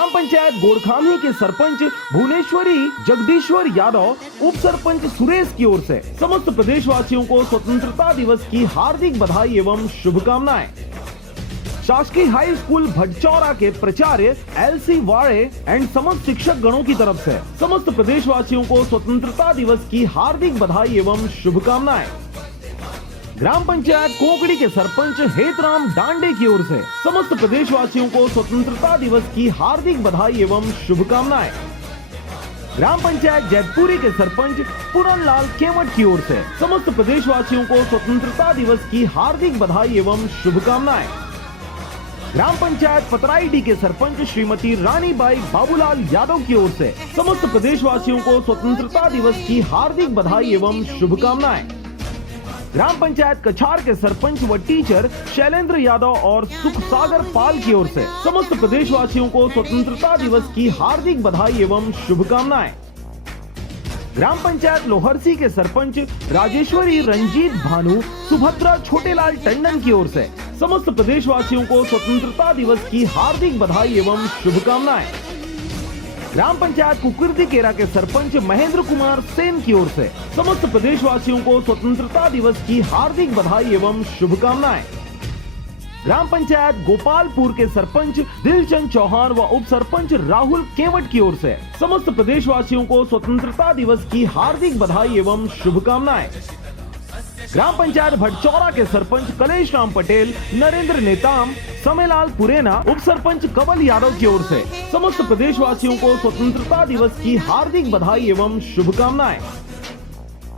ग्राम पंचायत गोड़खामी के सरपंच भुवनेश्वरी जगदीश्वर यादव, उप सरपंच सुरेश की ओर से समस्त प्रदेशवासियों को स्वतंत्रता दिवस की हार्दिक बधाई एवं शुभकामनाएं। शासकीय हाई स्कूल भटचौरा के प्राचार्य एलसी वाड़े एंड समस्त शिक्षक गणों की तरफ से समस्त प्रदेशवासियों को स्वतंत्रता दिवस की हार्दिक बधाई एवं शुभकामनाएं। ग्राम पंचायत कोकड़ी के सरपंच हेतराम डांडे की ओर से समस्त प्रदेशवासियों को स्वतंत्रता दिवस की हार्दिक बधाई एवं शुभकामनाएं। ग्राम पंचायत जैतपुरी के सरपंच पूरनलाल केवट की ओर से समस्त प्रदेशवासियों को स्वतंत्रता दिवस की हार्दिक बधाई एवं शुभकामनाएं। ग्राम पंचायत पतराईडी के सरपंच श्रीमती रानीबाई बाबूलाल यादव की ओर से समस्त प्रदेशवासियों को स्वतंत्रता दिवस की हार्दिक बधाई एवं शुभकामनाएं। ग्राम पंचायत कछार के सरपंच व टीचर शैलेंद्र यादव और सुख सागर पाल की ओर से समस्त प्रदेशवासियों को स्वतंत्रता दिवस की हार्दिक बधाई एवं शुभकामनाएं। ग्राम पंचायत लोहरसी के सरपंच राजेश्वरी रंजीत भानु सुभद्रा छोटेलाल टंडन की ओर से समस्त प्रदेशवासियों को स्वतंत्रता दिवस की हार्दिक बधाई एवं शुभकामनाएं। ग्राम पंचायत कुकुर्दी केरा के सरपंच महेंद्र कुमार सेन की ओर से समस्त प्रदेशवासियों को स्वतंत्रता दिवस की हार्दिक बधाई एवं शुभकामनाएं। ग्राम पंचायत गोपालपुर के सरपंच दिलचंद चौहान व उप सरपंच राहुल केवट की ओर से समस्त प्रदेशवासियों को स्वतंत्रता दिवस की हार्दिक बधाई एवं शुभकामनाएं। ग्राम पंचायत भटचौरा के सरपंच कलेश राम पटेल, नरेंद्र नेताम, समेलाल पुरेना, उप सरपंच कवल यादव की ओर से समस्त प्रदेशवासियों को स्वतंत्रता दिवस की हार्दिक बधाई एवं शुभकामनाएं।